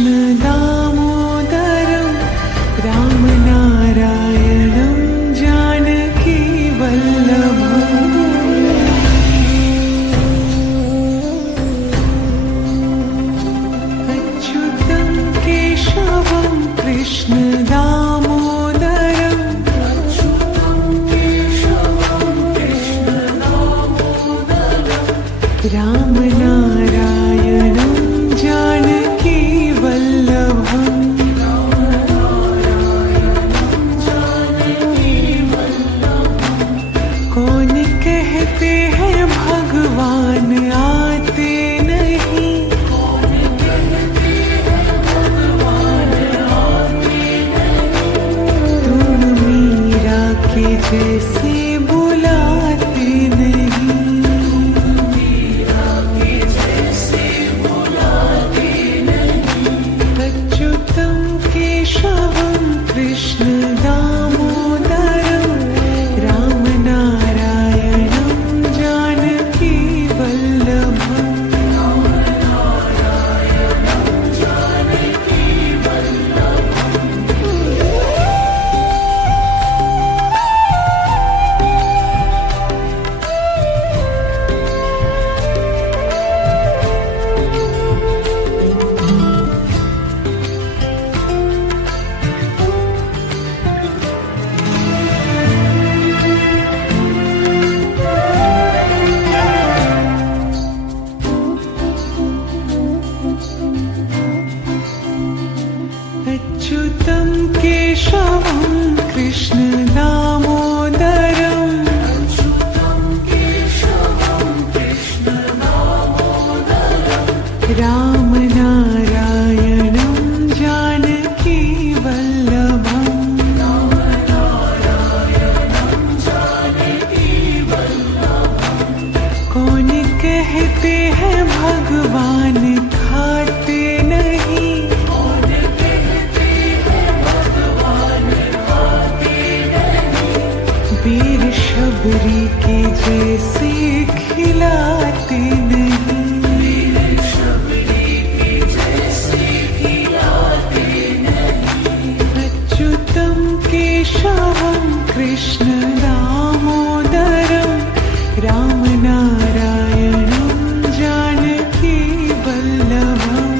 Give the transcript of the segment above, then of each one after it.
कृष्ण दामोदरं रामनारायणं जानकी वल्लभम् अच्युतं केशवं कृष्ण दामोदरं रामनारायणं जानकी वल्लभम् कौन कहते हैं भगवान आते नहीं, तुम मीरा के जैसे बुलाते नहीं। अच्युतं केशवं कृष्ण दामोदरं रामनारायणं जानकी वल्लभम् अच्युतं केशवं कृष्ण दामोदरं रामनारायणं जानकी वल्लभम् कौन कहते हैं भगवान खाते नहीं, वीर शबरी के जैसे खिलाते नहीं। अच्युतं केशवं कृष्ण दामोदरं रामनारायणं जानकी वल्लभम्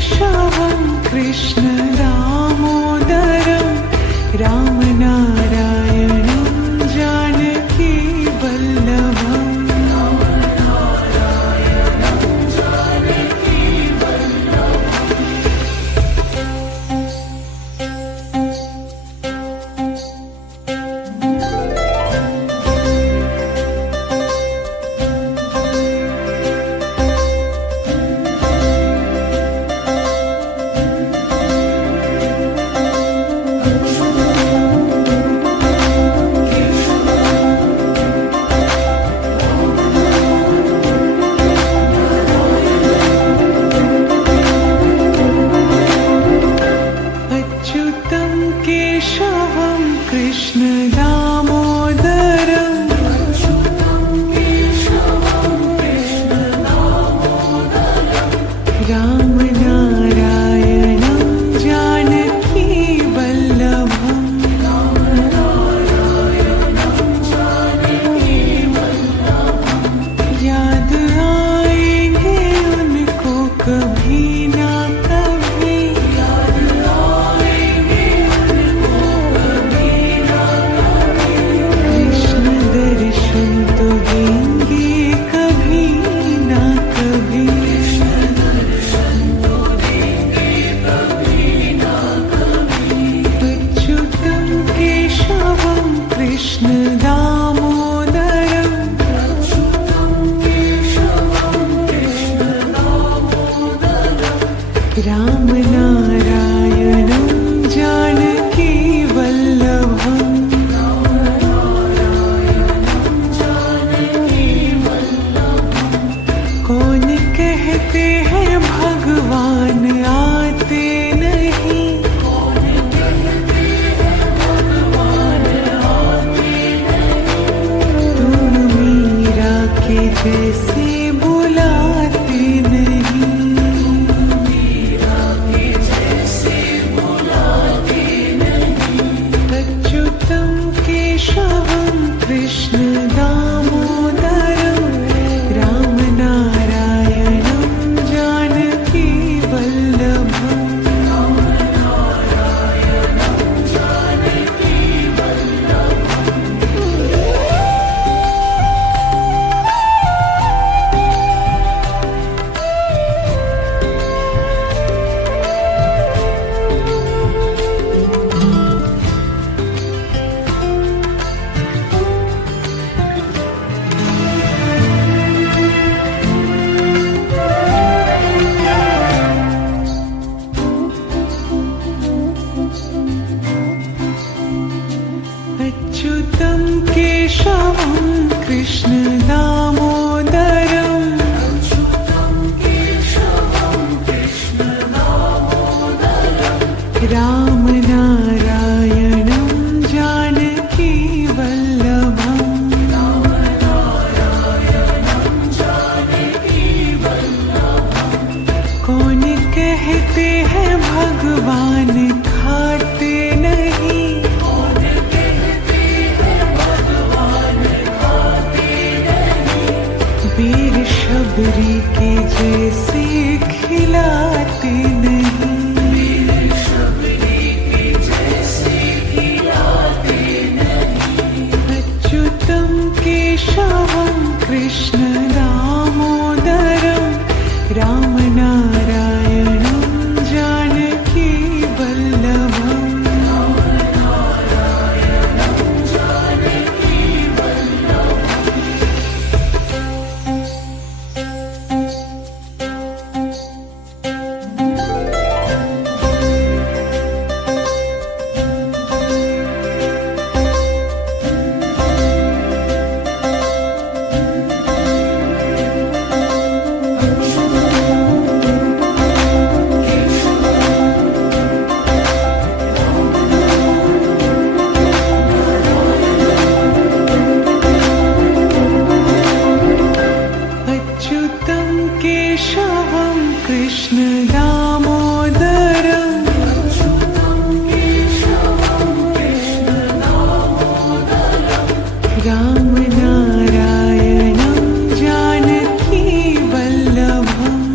केशवं कृष्ण दामोदरं रामनारायणं जानकी वल्लभम् केशवं कृष्ण दामोदरं रामनारायणं जानकी वल्लभम् याद आएंगे उनको कभी ना कभी कृष्ण दामोदरं रामनारायणं जानकी वल्लभम् कौन कहते हैं भगवान आते नहीं जैसे बुलाते नहीं अच्युतं केशवं कृष्ण दामोदरं रामनारायणं जानकी वल्लभम् अच्युतं केशवं कृष्ण दामोदरं रामनारायणं जानकी वल्लभम् कौन कहते हैं भगवान खाते नहीं वीर शबरी के जैसे खिलाते नहीं अच्युतं केशवं कृष्ण दामोदरं रामनारायणं जानकी वल्लभम् रामनारायणं जानकी वल्लभम्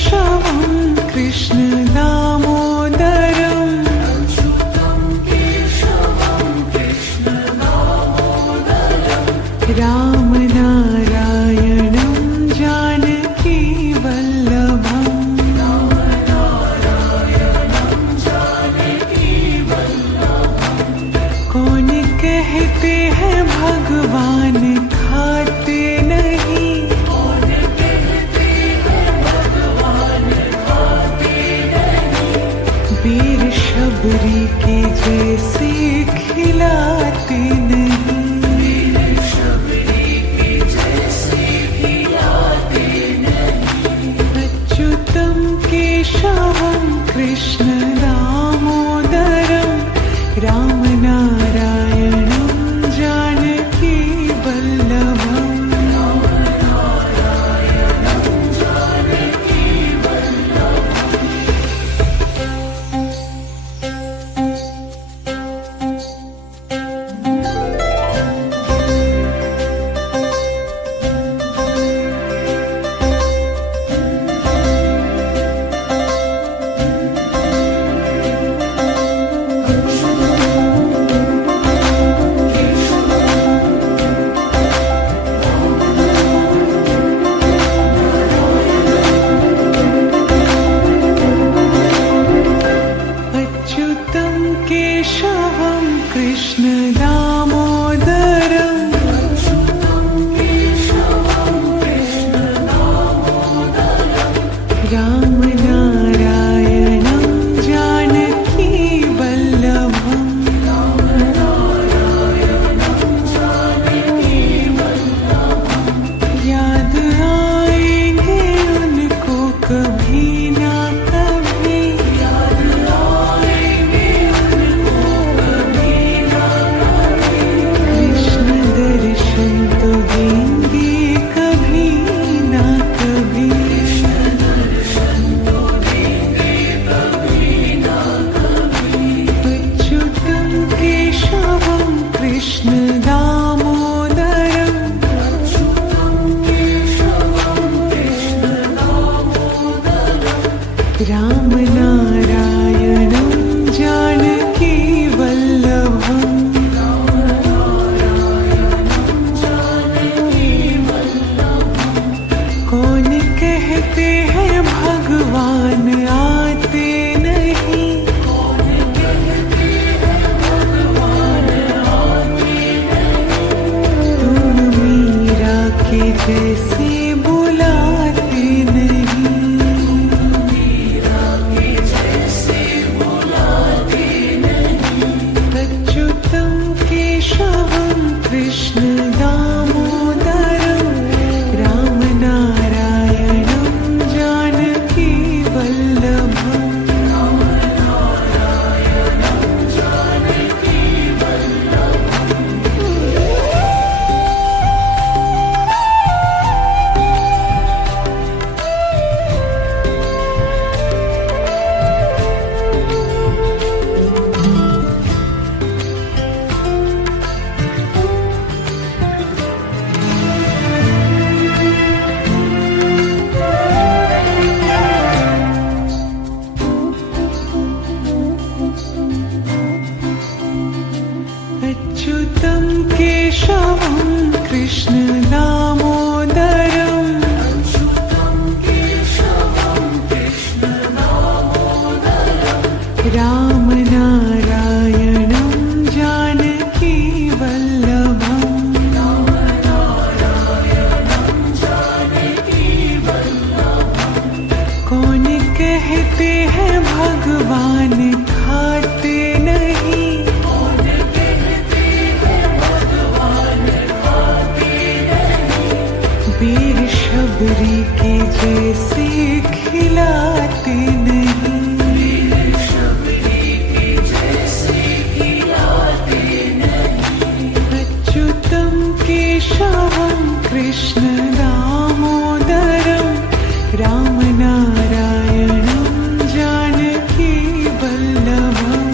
केशवं कृष्ण दामोदरम् राम नारायणं जानकी वल्लभम् कौन कहते हैं भगवान खाते नहीं, वीर शबरी के जैसे खिलाते नहीं। अच्युतं केशवं कृष्ण दामोदरं राम नारायणं जानकी वल्लभम् अच्युतं केशवं कृष्ण दामोदरं राम नारायणं जानकी वल्लभम् याद आएंगे उनको कभी ना कभी, कृष्ण दर्शन तो देंगे कभी ना कभी। अच्युतं केशवं कृष्ण दामोदरं राम नारायणं जानकी वल्लभम् कौन कहते हैं भगवान आते नहीं, तुम मीरा के जैसे बुलाते नहीं। अच्युतं केशवं कृष्ण दामोदरं राम नारायणं जानकी वल्लभम् अच्युतं केशवं कृष्ण दामोदरं राम नारायणं जानकी वल्लभम् कौन कहते हैं भगवान खाते नहीं, वीर शबरी के जैसे खिलाते नहीं। अच्युतं केशवं कृष्ण दामोदरं राम नारायणं जानकी वल्लभम्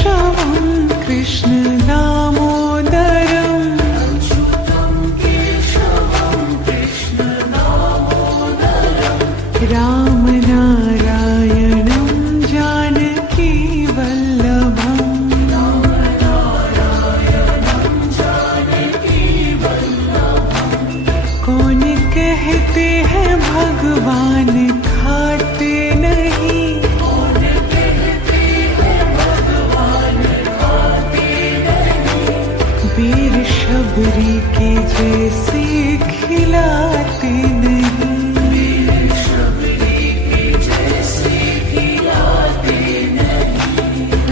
केशवं कृष्ण दामोदरम् रामनारायणं जानकी वल्लभम् कौन कहते हैं भगवान खाते नहीं, वीर शबरी के जैसे खिलाते नहीं,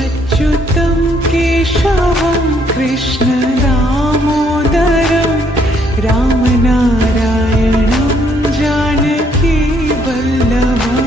अच्युतं केशवं कृष्ण दामोदरं रामनारायणं जानकी वल्लभम्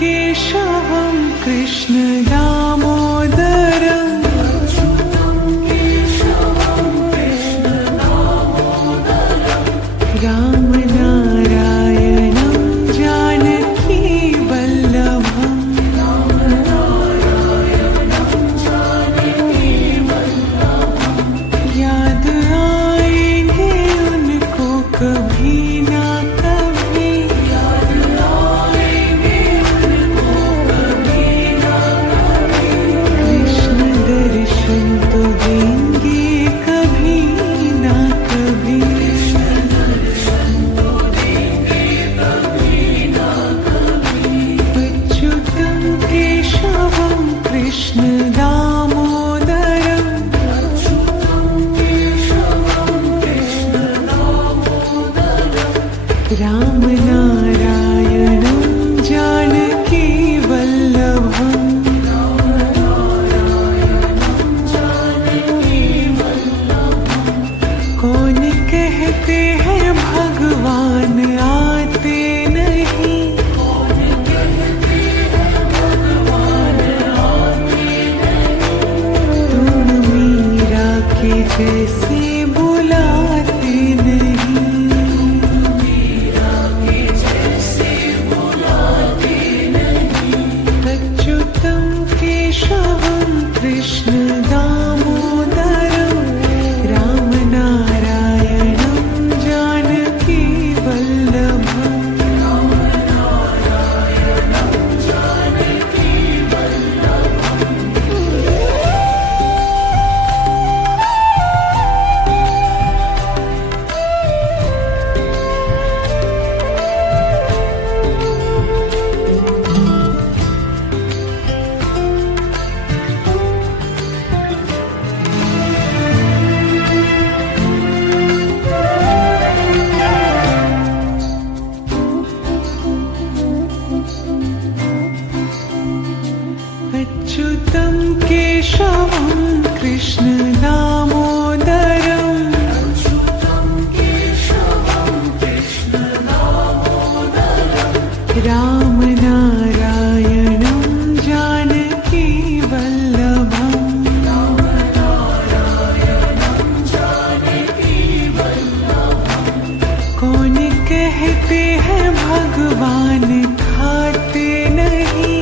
केशवं कृष्ण दामोदरं रामनारायणं जानकी वल्लभम् याद आएंगे उनको कभी ना कभी, कृष्ण दामोदरं रामनारायणं जानकी वल्लभम् कौन कहते हैं भगवान आते नहीं, के जैसे बुलाते नहीं, अच्युतं केशवं कृष्ण दामोदरं रामनारायणं जानकी वल्लभम् अच्युतं केशवं कृष्ण दामोदरं रामनारायणं जानकी वल्लभम् कौन कहते हैं भगवान खाते नहीं,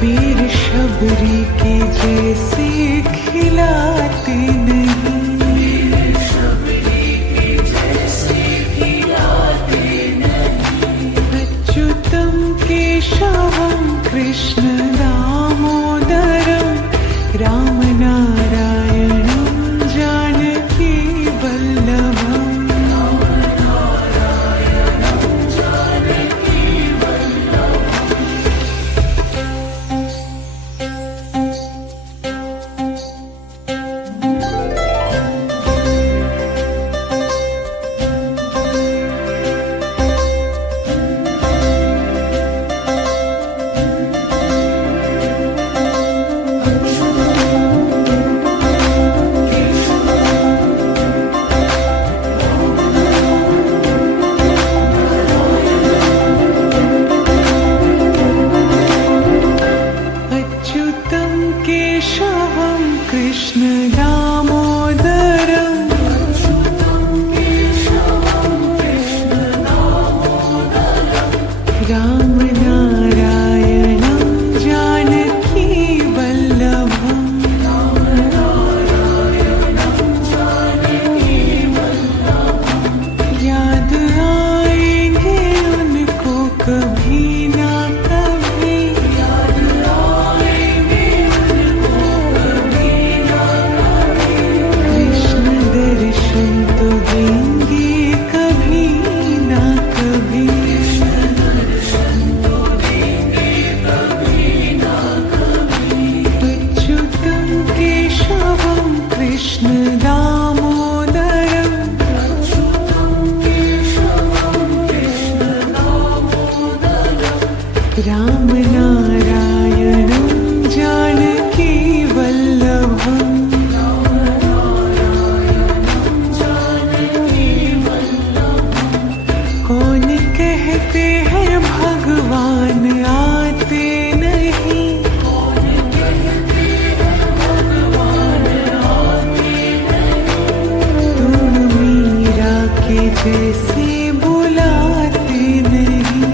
वीर शबरी के जैसे खिलाते नहीं, अच्युतं केशवं कृष्ण दामोदरं रामनारायणं जानकी वल्लभम् ना कभी कृष्ण दर्शन तो देंगे कभी ना कभी अच्युतं केशवं कृष्ण दामोदरम् राम नारायणं जानकी वल्लभम् कौन कहते हैं भगवान आते नहीं तुम मीरा के जैसे बुलाते नहीं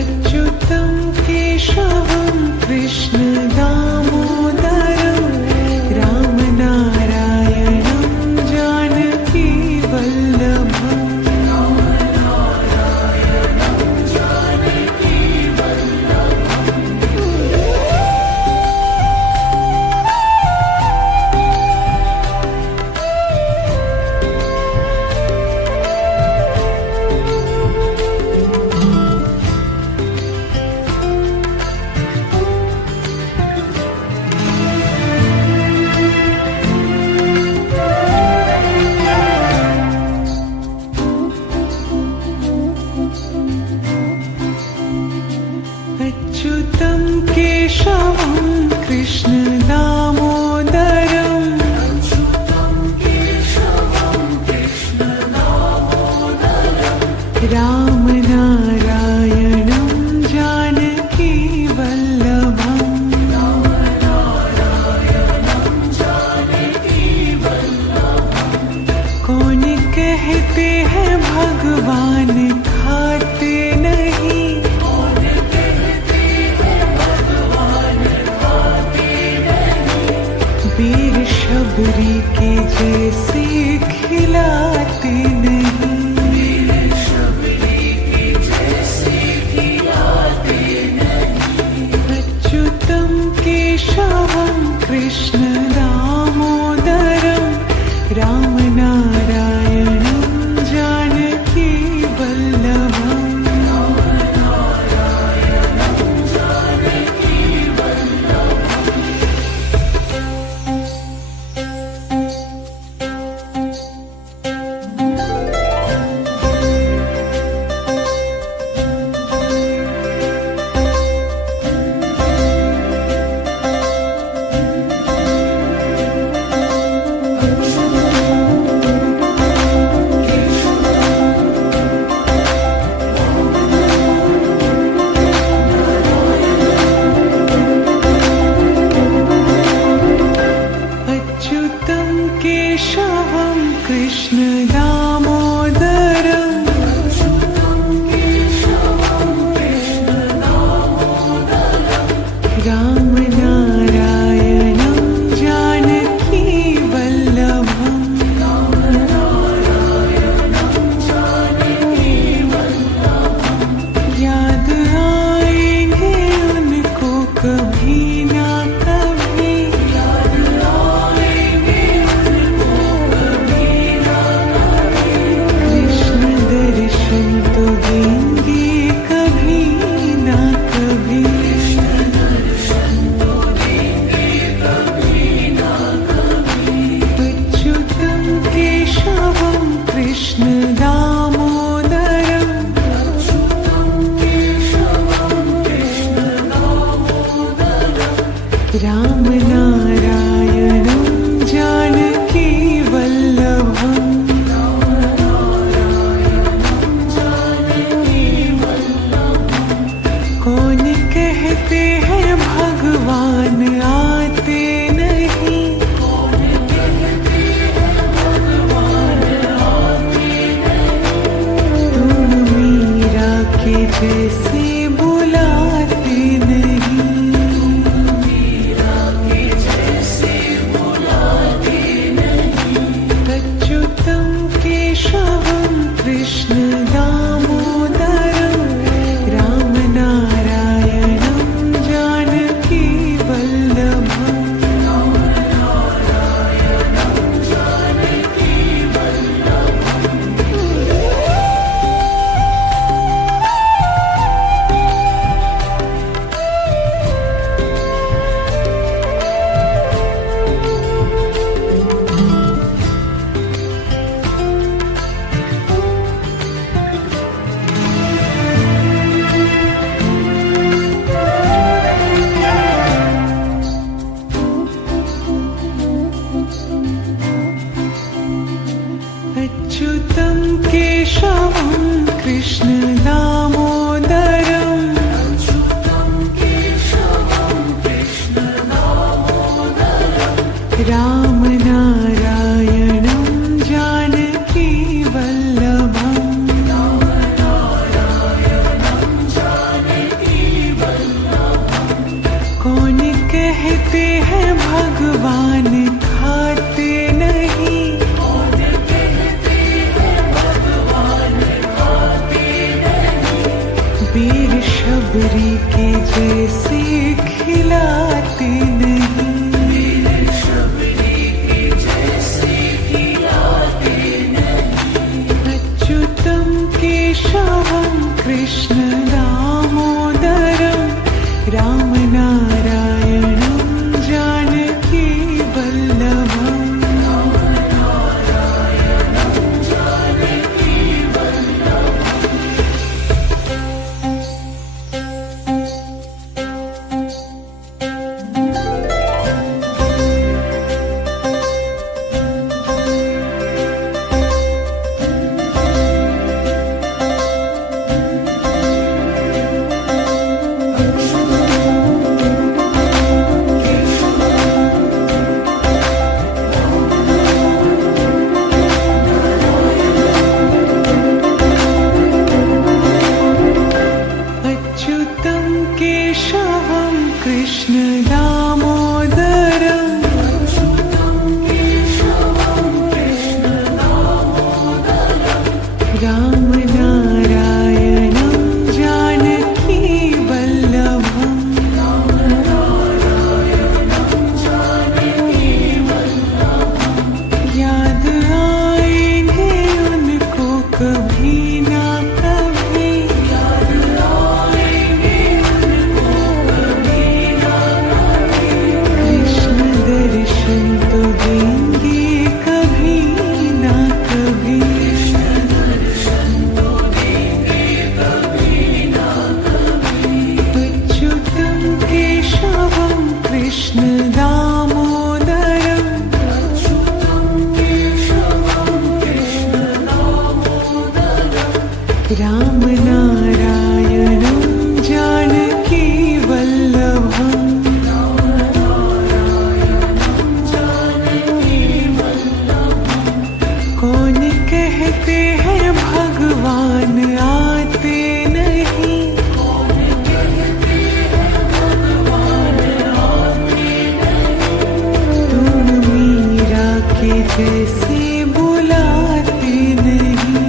अच्युतं केशवं कृष्ण दामोदरं राम नारायणं जानकी वल्लभम् अच्युतं केशवं कृष्ण दामोदरम् राम नारायणं जानकी वल्लभम् कौन कहते हैं भगवान खाते नहीं वीर शबरी के जैसे खिलाते नहीं अच्युतं केशवं कृष्ण दामोदरं राम नारायणं जानकी वल्लभम् केशवं कृष्ण दामोदरं रामनारायणं जानकी वल्लभम् अच्युतं केशवं कृष्ण दामोदरं रामनारायणं जानकी वल्लभम् कौन कहते हैं भगवान खाते नहीं वीर शबरी के जैसे खिलाते नहीं अच्युतं केशवं कृष्ण दामोदरं रामनारायणं जानकी वल्लभम् अच्युतं केशवं कृष्ण दामोदरं रामनारायणं जानकी वल्लभम् याद आएंगे उनको कभी ना कभी कृष्ण दर्शन तो देंगे कभी ना कभी अच्युतं केशवं कृष्ण दामोदरं रामनारायणं जानकी वल्लभम् कौन कहते हैं भगवान आते नहीं तुम मीरा के जैसे बुलाते नहीं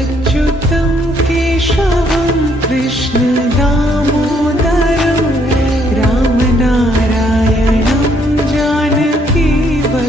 अच्युतं केशवं कृष्ण दामोदरं रामनारायणं जानकी वल्लभम्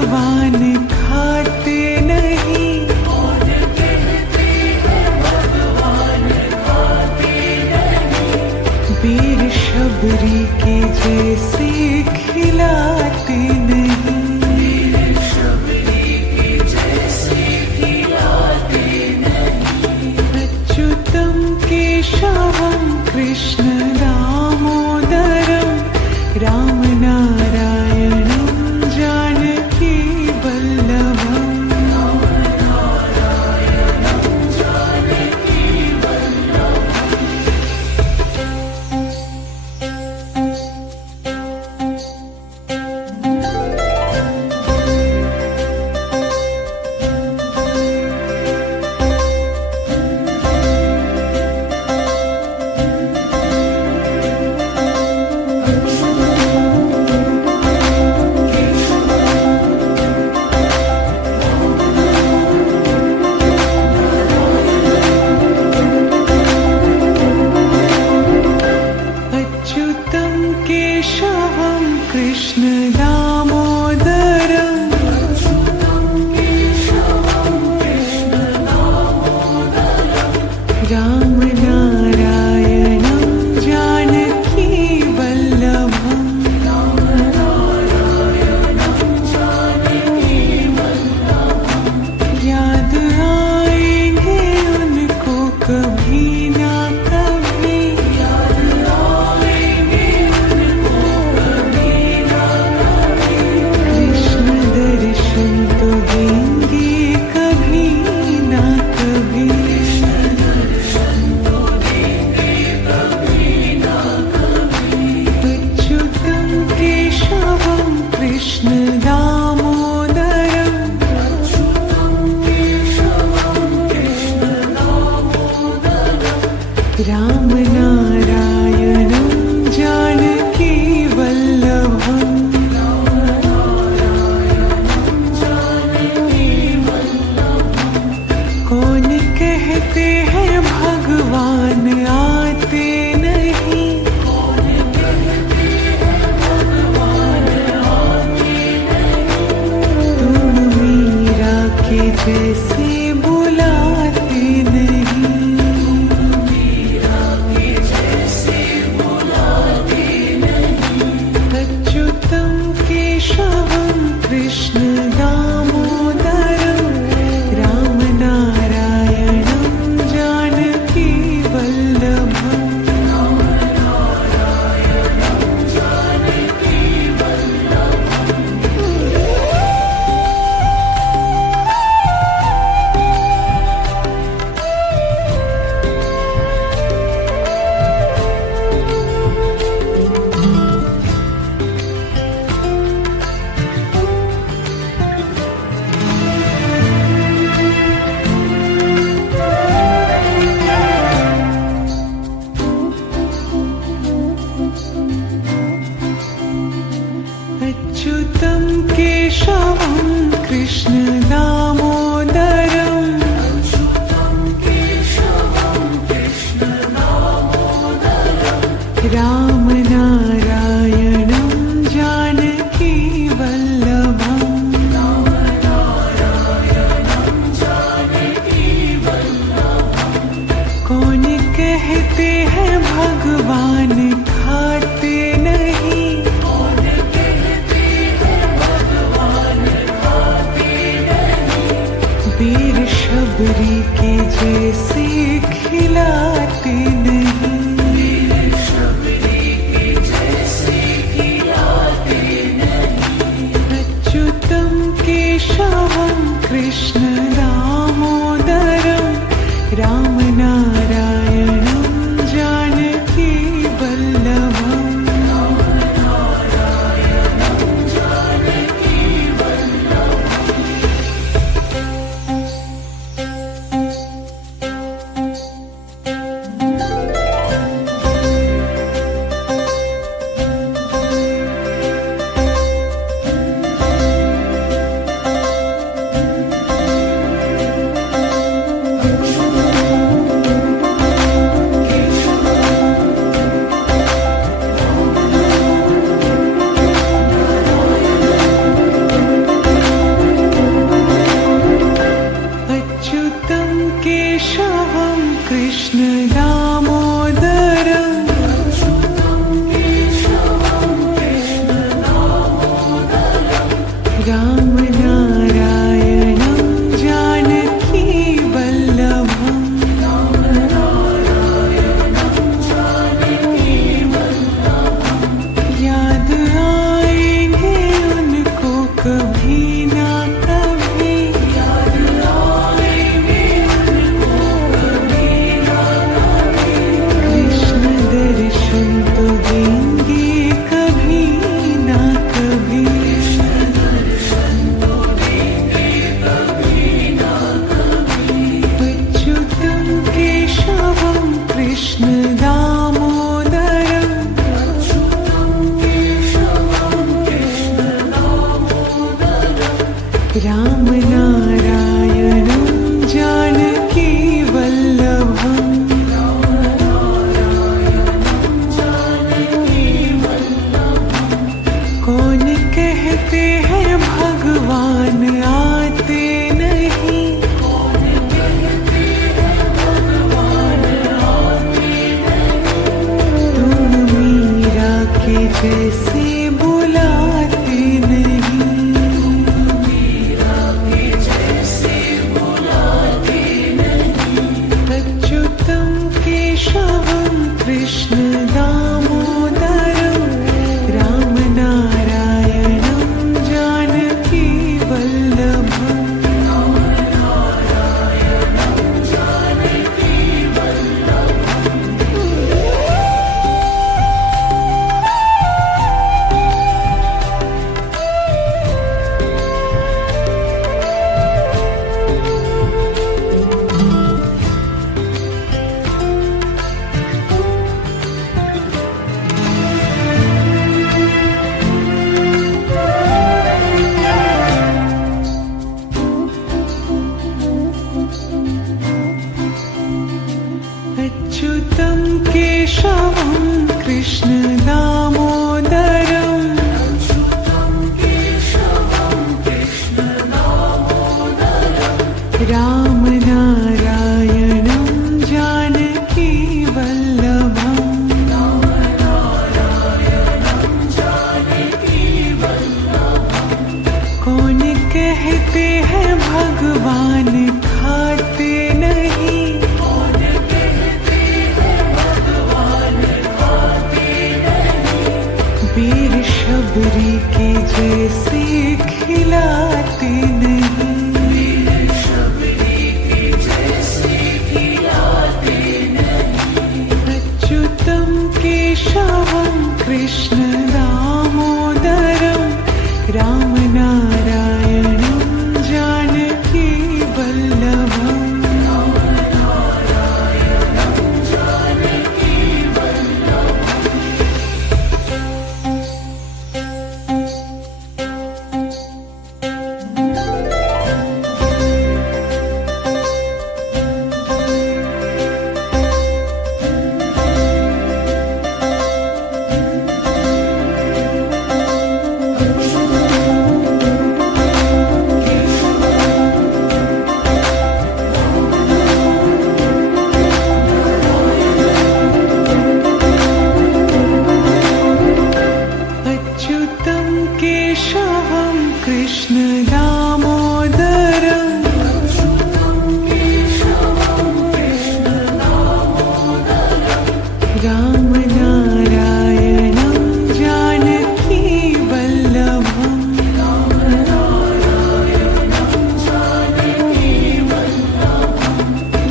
भगवान खाते नहीं। वीर शबरी के जैसे खिलाते नहीं। अच्युतम केशवम कृष्ण दामोदरम राम नारायणं जानकी वल्लभम्। केशवं कृष्ण दामोदरं राम नारायणं जानकी वल्लभम्। याद आएंगे उनको कभी ना कभी। कृष्ण दामोदरम राम नारायणं जानकी वल्लभम्। कौन कहते हैं भगवान आते नहीं। के जैसे बुलाते नहीं। अच्युतम केशवम कृष्ण दामोदरम राम नारायणं जानकी वल्लभम्। अच्युतम केशवम कृष्ण दामोदरम राम नारायणं जानकी वल्लभम्। कौन कहते हैं भगवान खाते नहीं। वीर शबरी के जैसे खिलाते नहीं। अच्युतम केशवं कृष्ण दामोदरम राम नारायणं जानकी वल्लभम्। कौन कहते हैं भगवान आते नहीं, तुम मीरा के जैसे बुलाते नहीं, अच्युतम केशवम कृष्ण दामोदरम राम नारायणं जानकी वल्लभम्। अच्युतं केशवं कृष्ण दामोदरं राम नारायणं जानकी वल्लभम्। कौन कहते हैं भगवान खाते नहीं, वीर शबरी के जैसे खिलाते नहीं, अच्युतम केशवम कृष्ण दामोदरम राम नारायणं जानकी वल्लभम्। अच्युतं केशवं कृष्ण दामोदरं राम नारायणं जानकी वल्लभम्।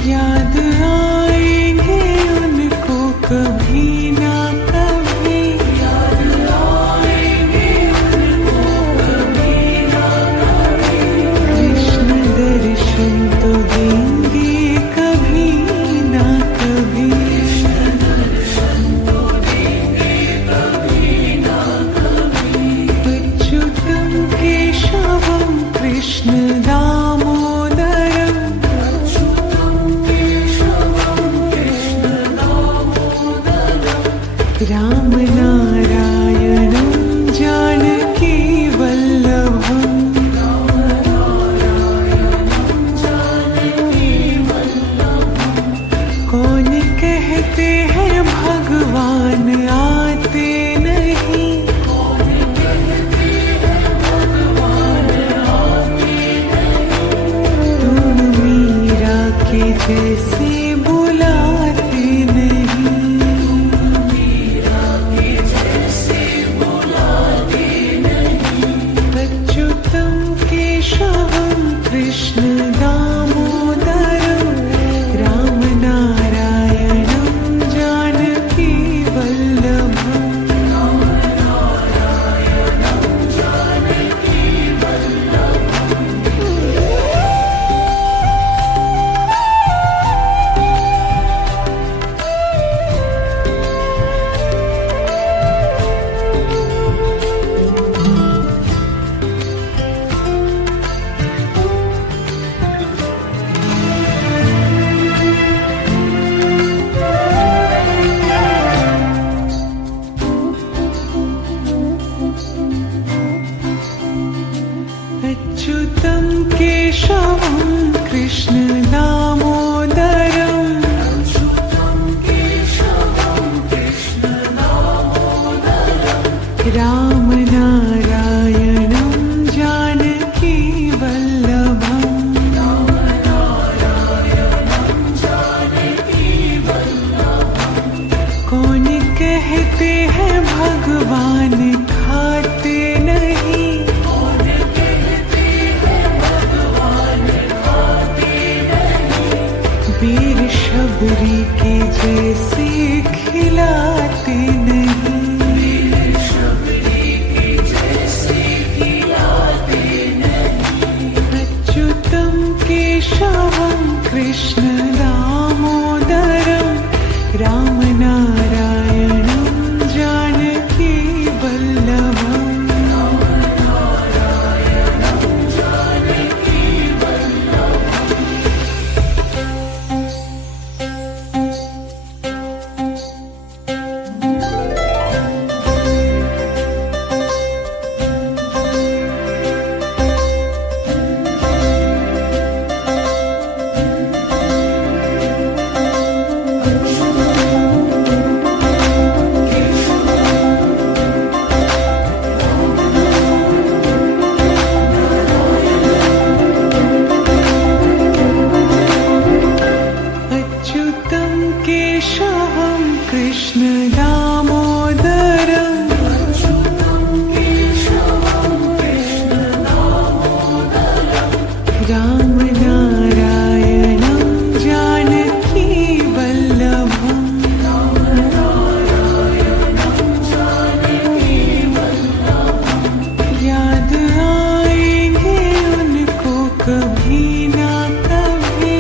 याद आएंगे उनको कभी ना कभी, केशवं कृष्ण दामोदरम् रामनारायणं जानकी वल्लभम् कौन कहते हैं भगवान खाते नहीं, वीर शबरी के जैसे खिलाते नहीं, अच्युतं केशवं कृष्ण दामोदरं रामनारायणं जानकी वल्लभम् केशवं कृष्ण दामोदरं रामनारायणं जानकी वल्लभम् याद आएंगे उनको कभी ना कभी,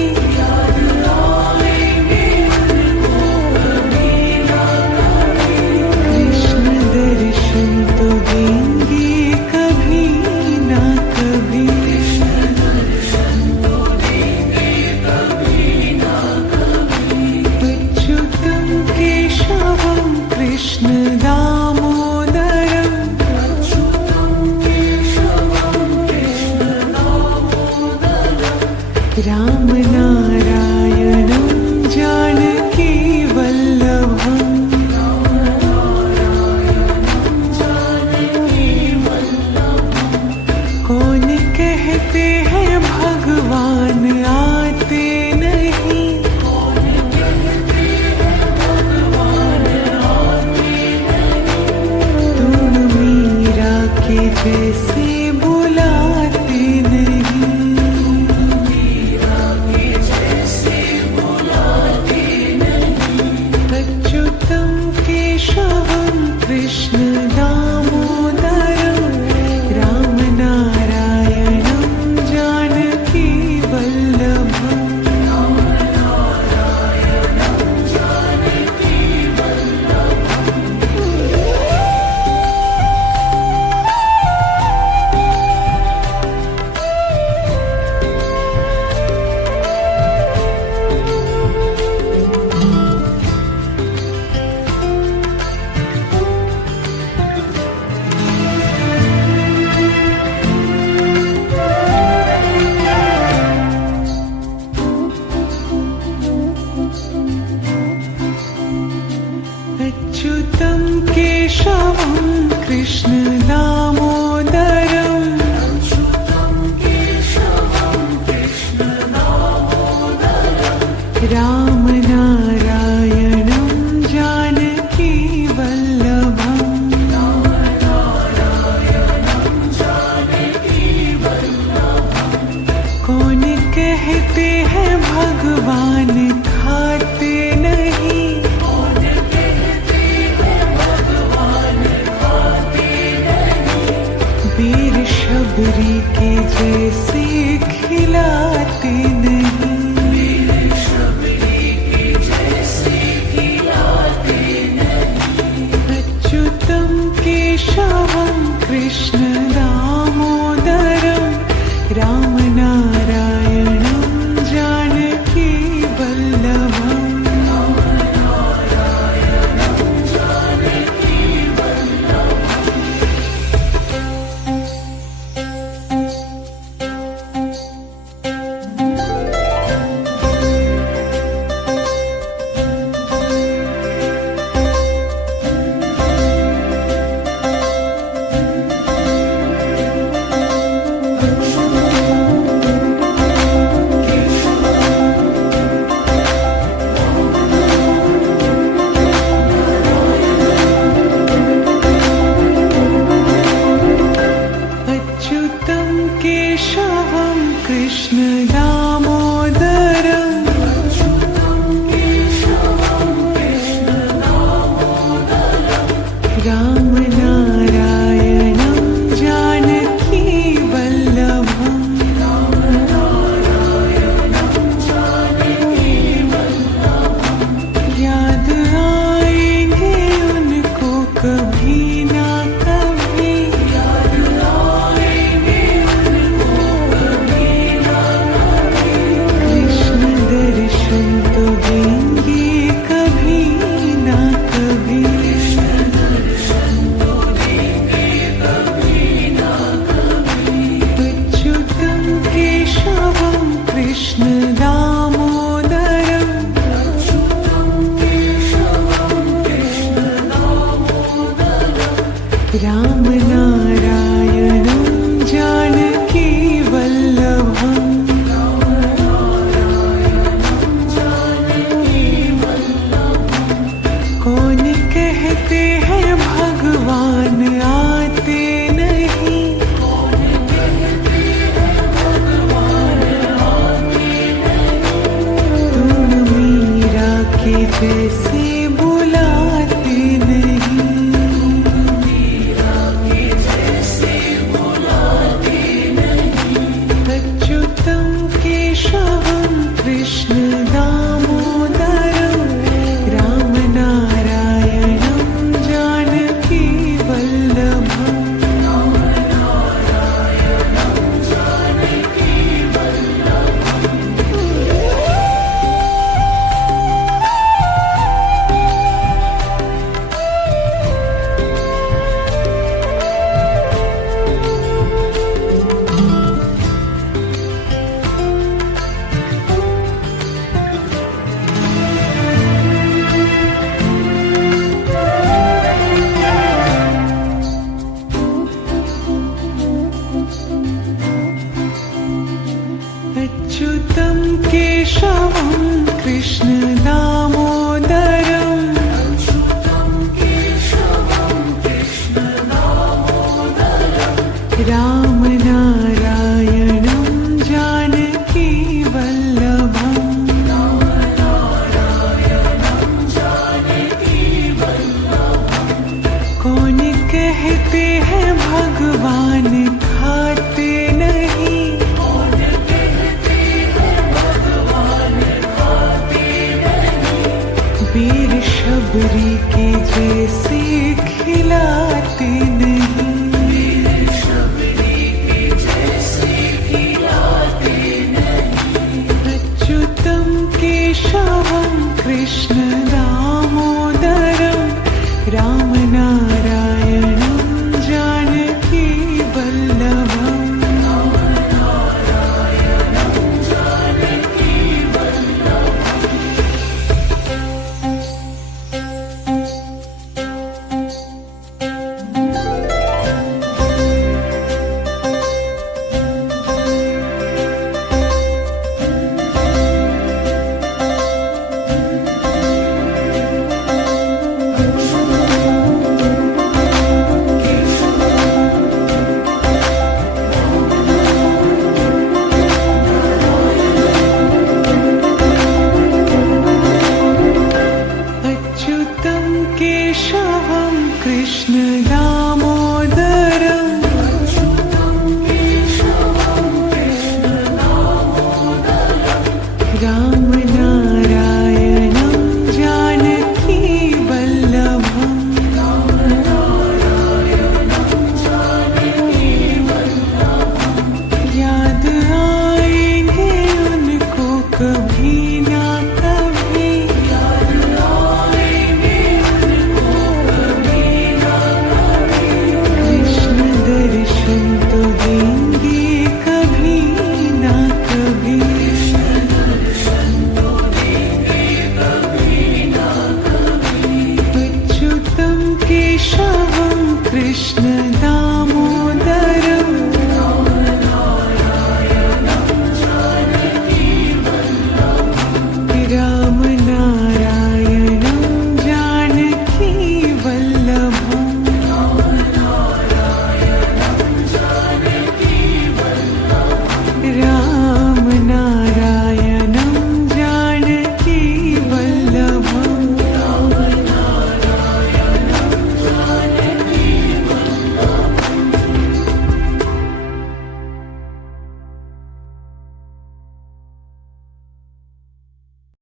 कृष्ण दामोदरं रामनारायणं जानकी वल्लभम् कौन कहते हैं भगवान आते नहीं, के जैसे बुलाते नहीं, अच्युतं केशवं कृष्ण दामोदरं रामनारायणं जानकी वल्लभम् अच्युतं केशवं कृष्ण दामोदरं रामनारायणं जानकी वल्लभम् कौन कहते हैं भगवान खाते नहीं, वीर शबरी के जैसे खिलाते नहीं, अच्युतं केशवं कृष्ण दामोदरं रामनारायणं जानकी वल्लभम् नारायणं जानकी वल्लभम् कौन कहते हैं भगवान आते नहीं, तुम मीरा के जैसे बुलाते नहीं। अच्युतं केशवं कृष्ण दामोदरं रामनारायणं जानकी वल्लभम् अच्युतं केशवं कृष्ण दामोदरं रामनारायणं